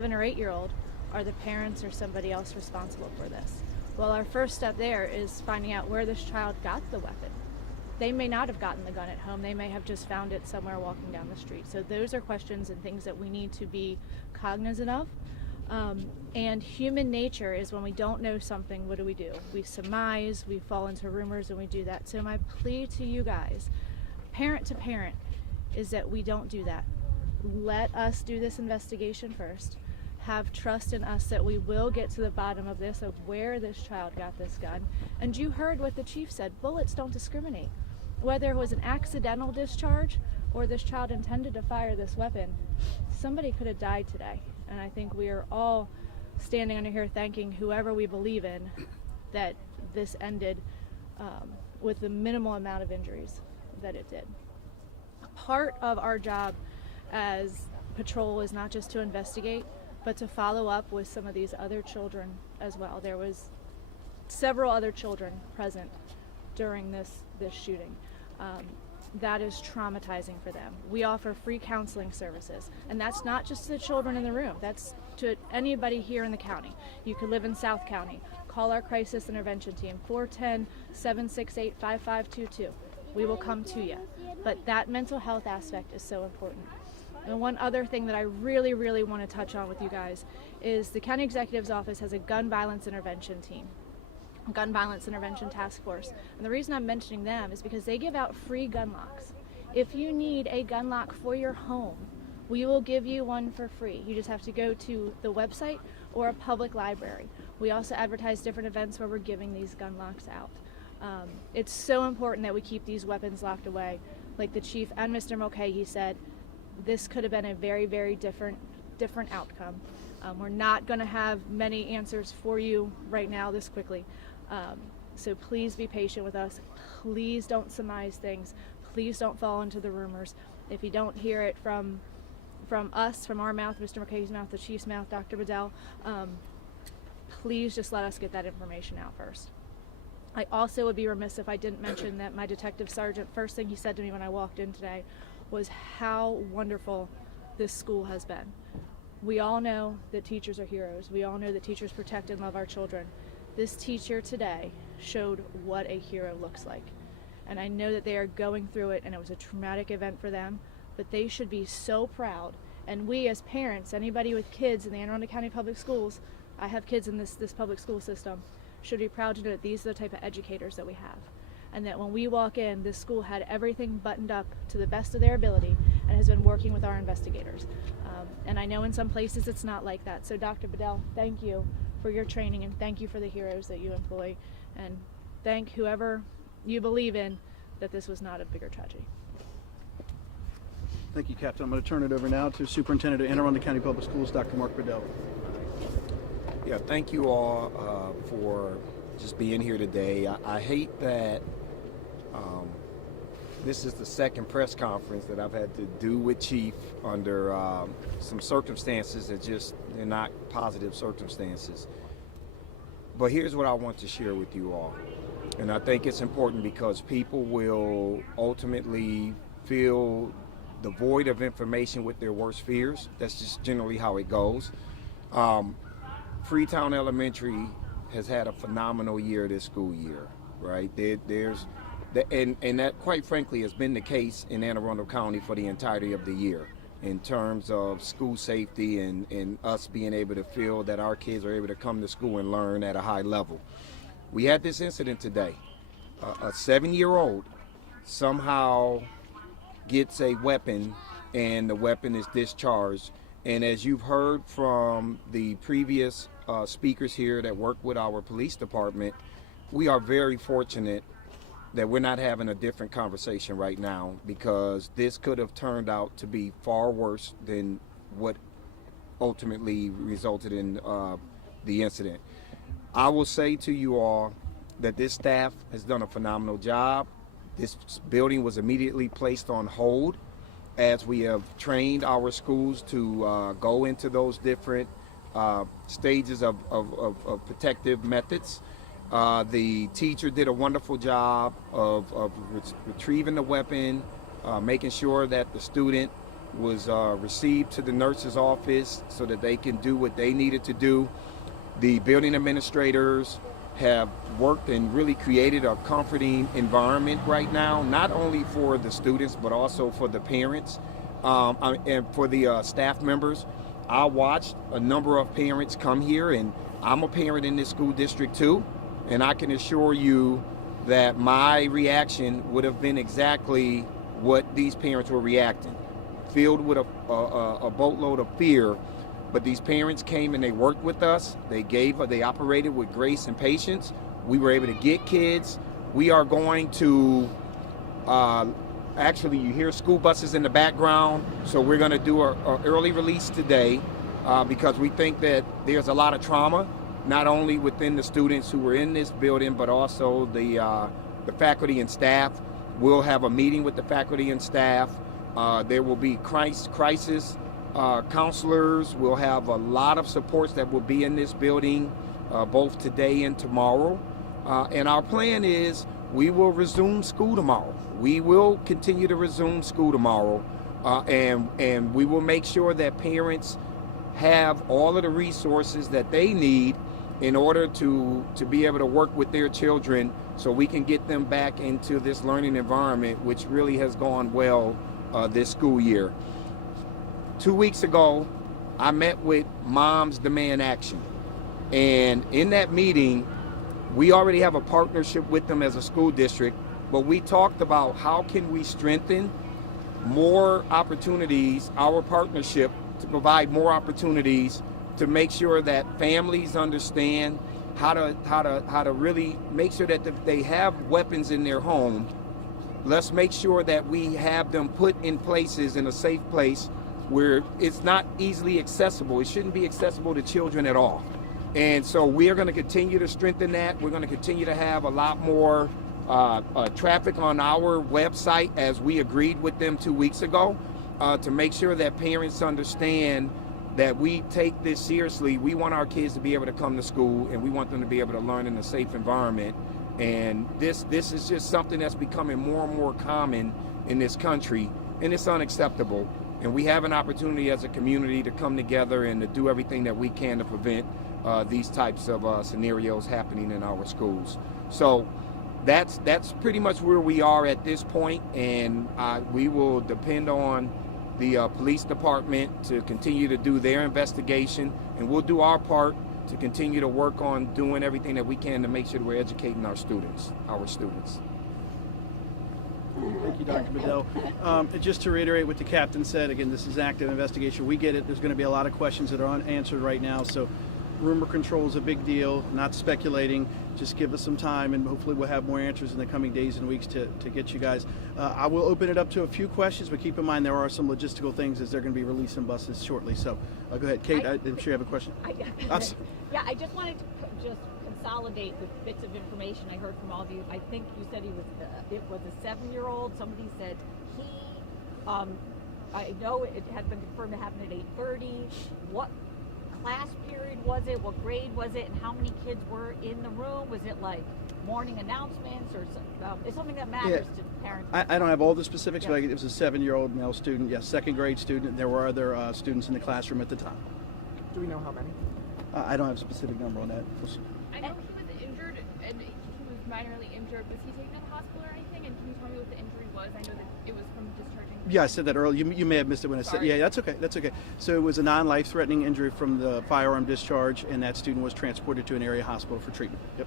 7 or 8-year-old, are the parents or somebody else responsible for this? Well, our first step there is finding out where this child got the weapon. They may not have gotten the gun at home. They may have just found it somewhere walking down the street. So those are questions and things that we need to be cognizant of. And human nature is, when we don't know something, what do? We surmise, we fall into rumors, and we do that. So my plea to you guys, parent to parent, is that we don't do that. Let us do this investigation first. Have trust in us that we will get to the bottom of this, of where this child got this gun. And you heard what the chief said, bullets don't discriminate. Whether it was an accidental discharge or this child intended to fire this weapon, somebody could have died today. And I think we are all standing under here thanking whoever we believe in that this ended with the minimal amount of injuries that it did. Part of our job as patrol is not just to investigate, but to follow up with some of these other children as well. There was several other children present during this shooting. That is traumatizing for them. We offer free counseling services, and that's not just to the children in the room, that's to anybody here in the county. You could live in South County, call our crisis intervention team, 410-768-5522. We will come to you. But that mental health aspect is so important. And one other thing that I really, really want to touch on with you guys is the County Executive's Office has a gun violence intervention team, gun violence intervention task force. And the reason I'm mentioning them is because they give out free gun locks. If you need a gun lock for your home, we will give you one for free. You just have to go to the website or a public library. We also advertise different events where we're giving these gun locks out. It's so important that we keep these weapons locked away. Like the chief and Mr. Mulcahy said, this could have been a very, very different outcome. We're not going to have many answers for you right now this quickly. So please be patient with us. Please don't surmise things. Please don't fall into the rumors. If you don't hear it from us, from our mouth, Mr. McKay's mouth, the chief's mouth, Dr. Bedell, please just let us get that information out first. I also would be remiss if I didn't mention that my detective sergeant, first thing he said to me when I walked in today was how wonderful this school has been. We all know that teachers are heroes. We all know that teachers protect and love our children. This teacher today showed what a hero looks like. And I know that they are going through it, and it was a traumatic event for them, but they should be so proud. And we as parents, anybody with kids in the Anne Arundel County Public Schools, I have kids in this public school system, should be proud to know that these are the type of educators that we have. And that when we walk in, this school had everything buttoned up to the best of their ability and has been working with our investigators. And I know in some places it's not like that. So Dr. Bedell, thank you for your training, and thank you for the heroes that you employ. And thank whoever you believe in that this was not a bigger tragedy. Thank you, Captain. I'm going to turn it over now to Superintendent of Anne Arundel County Public Schools, Dr. Mark Bedell. Yeah, thank you all for just being here today. I hate that this is the second press conference that I've had to do with Chief under some circumstances that they're not positive circumstances. But here's what I want to share with you all. And I think it's important because people will ultimately fill the void of information with their worst fears. That's just generally how it goes. Freetown Elementary has had a phenomenal year this school year, right? And that, quite frankly, has been the case in Anne Arundel County for the entirety of the year in terms of school safety and us being able to feel that our kids are able to come to school and learn at a high level. We had this incident today. A 7-year-old somehow gets a weapon, and the weapon is discharged. And as you've heard from the previous speakers here that work with our police department, we are very fortunate that we're not having a different conversation right now, because this could have turned out to be far worse than what ultimately resulted in the incident. I will say to you all that this staff has done a phenomenal job. This building was immediately placed on hold as we have trained our schools to go into those different stages of protective methods. The teacher did a wonderful job of retrieving the weapon, making sure that the student was received to the nurse's office so that they can do what they needed to do. The building administrators have worked and really created a comforting environment right now, not only for the students, but also for the parents and for the staff members. I watched a number of parents come here, and I'm a parent in this school district too, and I can assure you that my reaction would have been exactly what these parents were reacting, filled with a boatload of fear. But these parents came and they worked with us. They operated with grace and patience. We were able to get kids. We are going to, actually you hear school buses in the background. So we're gonna do an early release today because we think that there's a lot of trauma, not only within the students who were in this building, but also the faculty and staff. We'll have a meeting with the faculty and staff. There will be crisis counselors. We'll have a lot of supports that will be in this building both today and tomorrow. And our plan is we will resume school tomorrow. We will continue to resume school tomorrow. And we will make sure that parents have all of the resources that they need in order to be able to work with their children so we can get them back into this learning environment, which really has gone well this school year. 2 weeks ago, I met with Moms Demand Action. And in that meeting, we already have a partnership with them as a school district, but we talked about how can we strengthen more opportunities, our partnership to provide more opportunities to make sure that families understand how to really make sure that if they have weapons in their home, let's make sure that we have them put in places in a safe place where it's not easily accessible. It shouldn't be accessible to children at all. And so we are going to continue to strengthen that. We're going to continue to have a lot more traffic on our website as we agreed with them 2 weeks ago to make sure that parents understand that we take this seriously. We want our kids to be able to come to school, and we want them to be able to learn in a safe environment. And this is just something that's becoming more and more common in this country, and it's unacceptable. And we have an opportunity as a community to come together and to do everything that we can to prevent these types of scenarios happening in our schools. So that's pretty much where we are at this point, and we will depend on the police department to continue to do their investigation, and we'll do our part to continue to work on doing everything that we can to make sure that we're educating our students. Thank you, Dr. Bedell. And just to reiterate what the captain said, again, this is active investigation. We get it. There's going to be a lot of questions that are unanswered right now. So rumor control is a big deal, not speculating. Just give us some time, and hopefully we'll have more answers in the coming days and weeks to get you guys. I will open it up to a few questions, but keep in mind there are some logistical things as they're going to be releasing buses shortly. So go ahead. Kate, I'm sure you have a question. Yeah, I just wanted to just consolidate the bits of information I heard from all of you. I think you said it was a 7-year-old. Somebody said he, I know it had been confirmed to happen at 8:30. What class period was it? What grade was it? And how many kids were in the room? Was it like morning announcements or it's something that matters to parents? I don't have all the specifics, but it was a 7-year-old male student, yes, second grade student. There were other students in the classroom at the time. Do we know how many? I don't have a specific number on that. I know he was injured, and he was minorly injured. Was he taken to the hospital or anything? And can you tell me what the injury was? I know that it was from discharging. Yeah, I said that earlier. You may have missed it when I said. Yeah, that's okay. That's okay. So it was a non-life-threatening injury from the firearm discharge, and that student was transported to an area hospital for treatment. Yep.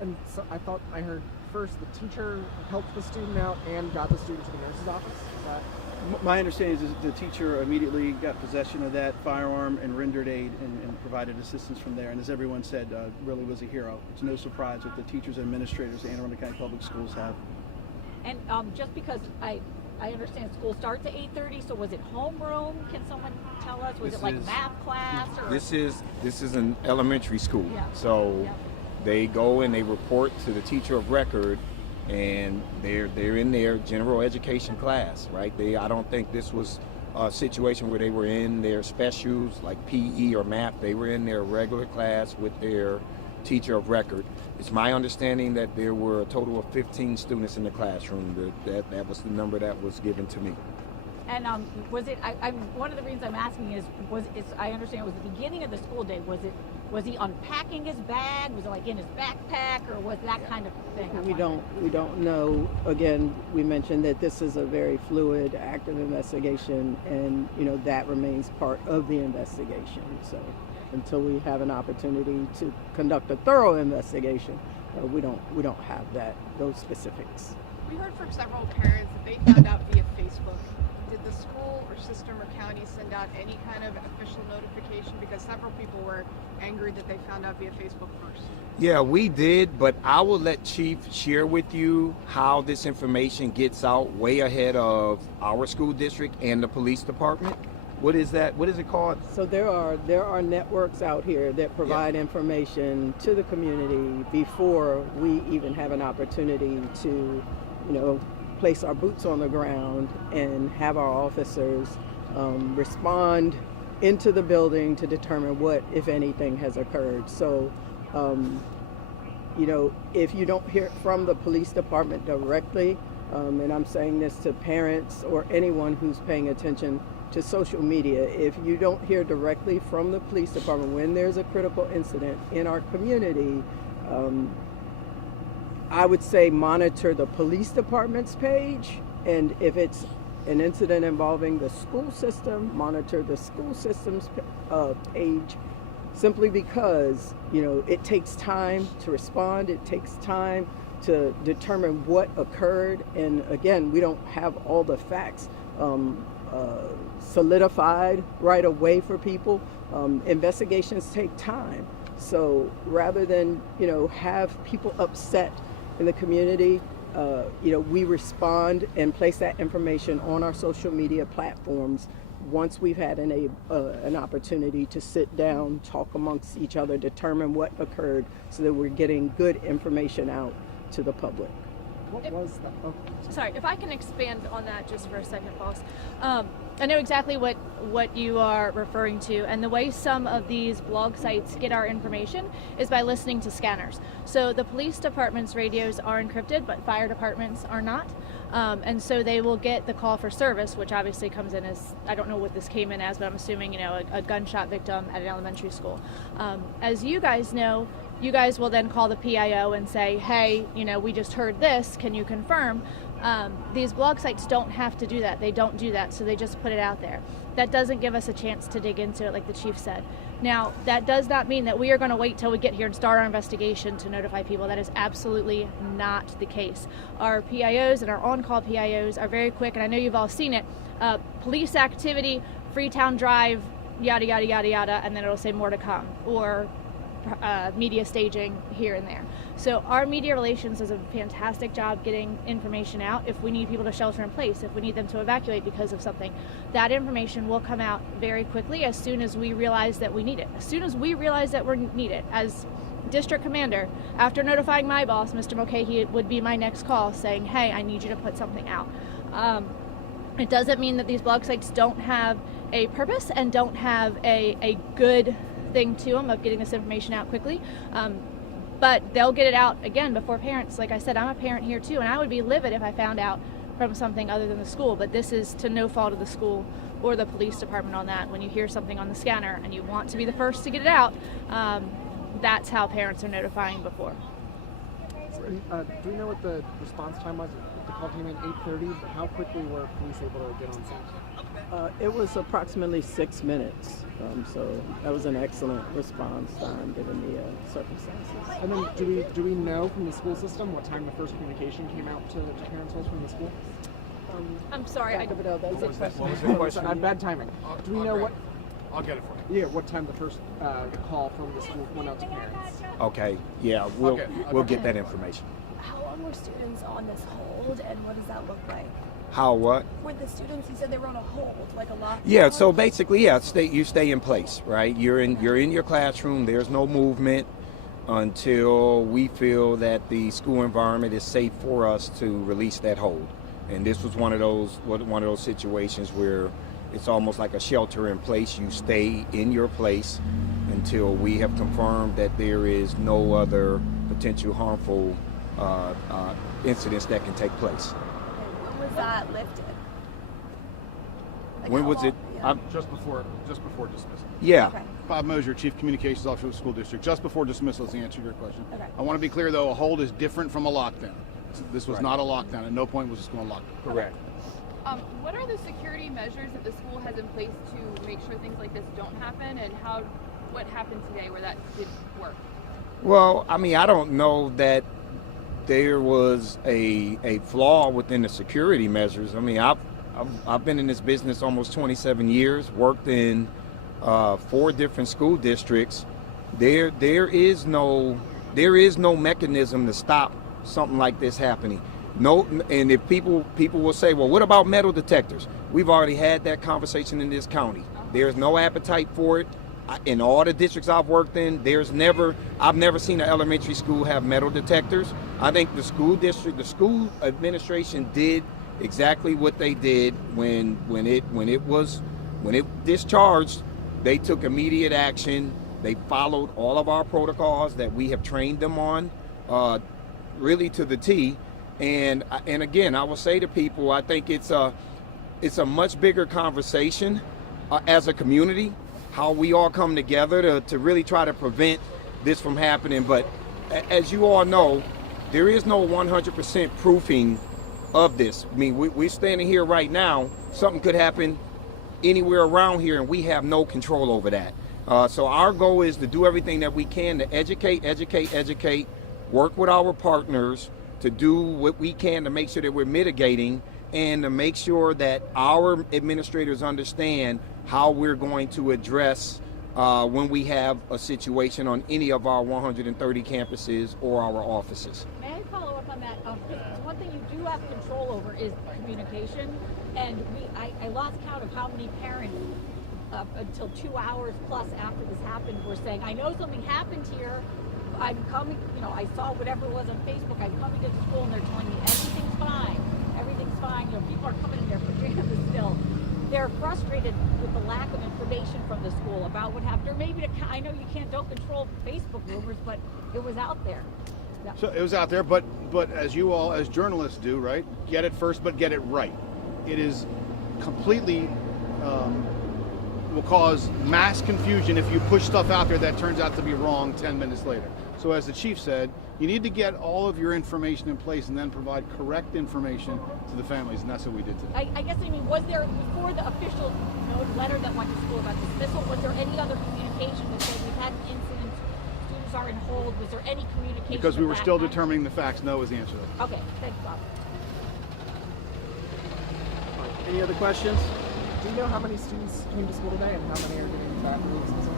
And so I thought I heard first the teacher helped the student out and got the student to the nurse's office. Is that? My understanding is the teacher immediately got possession of that firearm and rendered aid and provided assistance from there. And as everyone said, really was a hero. It's no surprise what the teachers and administrators at Anne Arundel County Public Schools have. And just because I understand school starts at 8:30, so was it homeroom? Can someone tell us? Was it like math class? Or? This is an elementary school, so they go and they report to the teacher of record, and they're in their general education class, right? I don't think this was a situation where they were in their specials like PE or math. They were in their regular class with their teacher of record. It's my understanding that there were a total of 15 students in the classroom. That was the number that was given to me. And was it? One of the reasons I'm asking is, I understand it was the beginning of the school day. Was he unpacking his bag? Was it like in his backpack, or was that kind of thing? We don't know. Again, we mentioned that this is a very fluid, active investigation, and that remains part of the investigation. So until we have an opportunity to conduct a thorough investigation, we don't have those specifics. We heard from several parents that they found out via Facebook. Did the school or system or county send out any kind of official notification? Because several people were angry that they found out via Facebook first. Yeah, we did, but I will let Chief share with you how this information gets out way ahead of our school district and the police department. What is that? What is it called? So there are networks out here that provide information to the community before we even have an opportunity to, place our boots on the ground and have our officers respond into the building to determine what, if anything, has occurred. So, if you don't hear from the police department directly, and I'm saying this to parents or anyone who's paying attention to social media, if you don't hear directly from the police department when there's a critical incident in our community, I would say monitor the police department's page, and if it's an incident involving the school system, monitor the school system's page, simply because it takes time to respond, it takes time to determine what occurred, and again, we don't have all the facts solidified right away for people. Investigations take time, so rather than have people upset in the community, we respond and place that information on our social media platforms once we've had an opportunity to sit down, talk amongst each other, determine what occurred, so that we're getting good information out to the public. What was that? Oh. Sorry, if I can expand on that just for a second, boss. I know exactly what you are referring to, and the way some of these blog sites get our information is by listening to scanners. So the police department's radios are encrypted, but fire departments are not. And so they will get the call for service, which obviously comes in as, I don't know what this came in as, but I'm assuming, a gunshot victim at an elementary school. As you guys know, you guys will then call the PIO and say, hey, we just heard this, can you confirm? These blog sites don't have to do that. They don't do that, so they just put it out there. That doesn't give us a chance to dig into it, like the chief said. Now, that does not mean that we are going to wait till we get here and start our investigation to notify people. That is absolutely not the case. Our PIOs and our on-call PIOs are very quick, and I know you've all seen it. Police activity, Freetown Drive, yada, yada, yada, yada, and then it'll say more to come, or media staging here and there. So our media relations does a fantastic job getting information out. If we need people to shelter in place, if we need them to evacuate because of something, that information will come out very quickly as soon as we realize that we need it. As soon as we realize that we need it, as district commander, after notifying my boss, Mr. Mulcahy, it would be my next call saying, hey, I need you to put something out. It doesn't mean that these blog sites don't have a purpose and don't have a good thing to them of getting this information out quickly, but they'll get it out again before parents. Like I said, I'm a parent here too, and I would be livid if I found out from something other than the school, but this is to no fault of the school or the police department on that. When you hear something on the scanner and you want to be the first to get it out, that's how parents are notifying before. Do we know what the response time was? The call came in 8:30. How quickly were police able to get on scene? It was approximately 6 minutes, so that was an excellent response time given the circumstances. And then do we know from the school system what time the first communication came out to parents was from the school? I'm sorry, Dr. Bedell, that's a question. What was the question? I had bad timing. Do we know what? I'll get it for you. Yeah, what time the first call from the school went out to parents? Okay, yeah, we'll get that information. How long were students on this hold, and what does that look like? How what? Were the students, you said they were on a hold, like a lockdown? Yeah, so basically, you stay in place, right? You're in your classroom. There's no movement until we feel that the school environment is safe for us to release that hold. And this was one of those situations where it's almost like a shelter in place. You stay in your place until we have confirmed that there is no other potential harmful incidents that can take place. When was that lifted? Like When how was long? it? Yeah. Just before dismissal. Yeah. Okay. Bob Mosier, Chief Communications Officer of the School District. Just before dismissal is the answer to your question. Okay. I want to be clear, though, a hold is different from a lockdown. This was Right. not a lockdown. At no point was this going lockdown. Correct. What are the security measures that the school has in place to make sure things like this don't happen, and what happened today where that did work? Well, I mean, I don't know that there was a flaw within the security measures. I mean, I've been in this business almost 27 years, worked in 4 different school districts. There is no mechanism to stop something like this happening. No, and if people will say, well, what about metal detectors? We've already had that conversation in this county. There's no appetite for it. In all the districts I've worked in, I've never seen an elementary school have metal detectors. I think the school administration did exactly what they did when it discharged. They took immediate action. They followed all of our protocols that we have trained them on, really to the T. And again, I will say to people, I think it's a much bigger conversation as a community, how we all come together to really try to prevent this from happening. But as you all know, there is no 100% proofing of this. I mean, we're standing here right now. Something could happen anywhere around here, and we have no control over that. So our goal is to do everything that we can to educate, work with our partners to do what we can to make sure that we're mitigating and to make sure that our administrators understand how we're going to address when we have a situation on any of our 130 campuses or our offices. May I follow up on that? One thing you do have control over is communication, and I lost count of how many parents until 2 hours plus after this happened were saying, I know something happened here, I'm coming, I saw whatever it was on Facebook, I'm coming to the school and they're telling me everything's fine, people are coming in their pajamas still. They're frustrated with the lack of information from the school about what happened. Or maybe, I know don't control Facebook rumors, but it was out there. Yeah. So it was out there, but as you all, as journalists do, right? Get it first, but get it right. It is completely will cause mass confusion if you push stuff out there that turns out to be wrong 10 minutes later. So as the chief said, you need to get all of your information in place and then provide correct information to the families, and that's what we did today. I guess, was there, before the official letter that went to school about dismissal, was there any other communication that said we've had an incident, students are in hold, was there any communication? Because we were of that still kind? determining the facts, no is the answer to that. Okay, thanks, Bob. Any other questions? Do you know how many students came to school today and how many are getting back to dismissal?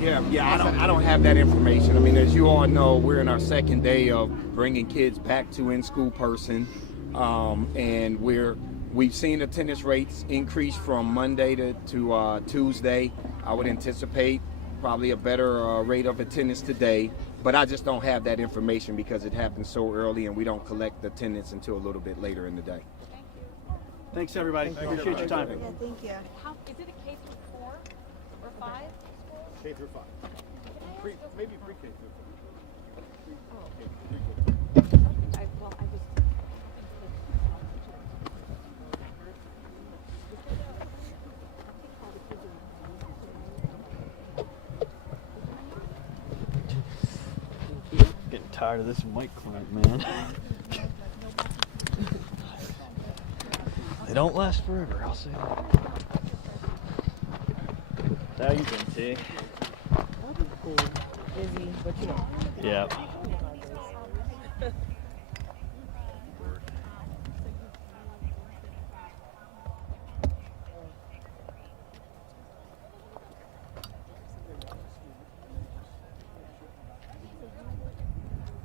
Yeah, I don't have that information. I mean, as you all know, we're in our second day of bringing kids back to in-school person, and we've seen attendance rates increase from Monday to Tuesday. I would anticipate probably a better rate of attendance today, but I just don't have that information because it happened so early and we don't collect attendance until a little bit later in the day. Thanks, everybody. Appreciate your time. Yeah, thank you. Is it a K through 4 or 5? K through 5. Maybe pre-K through 5. Getting tired of this mic clamp, man. They don't last forever, I'll say that. How you been, T? Busy, but Yeah.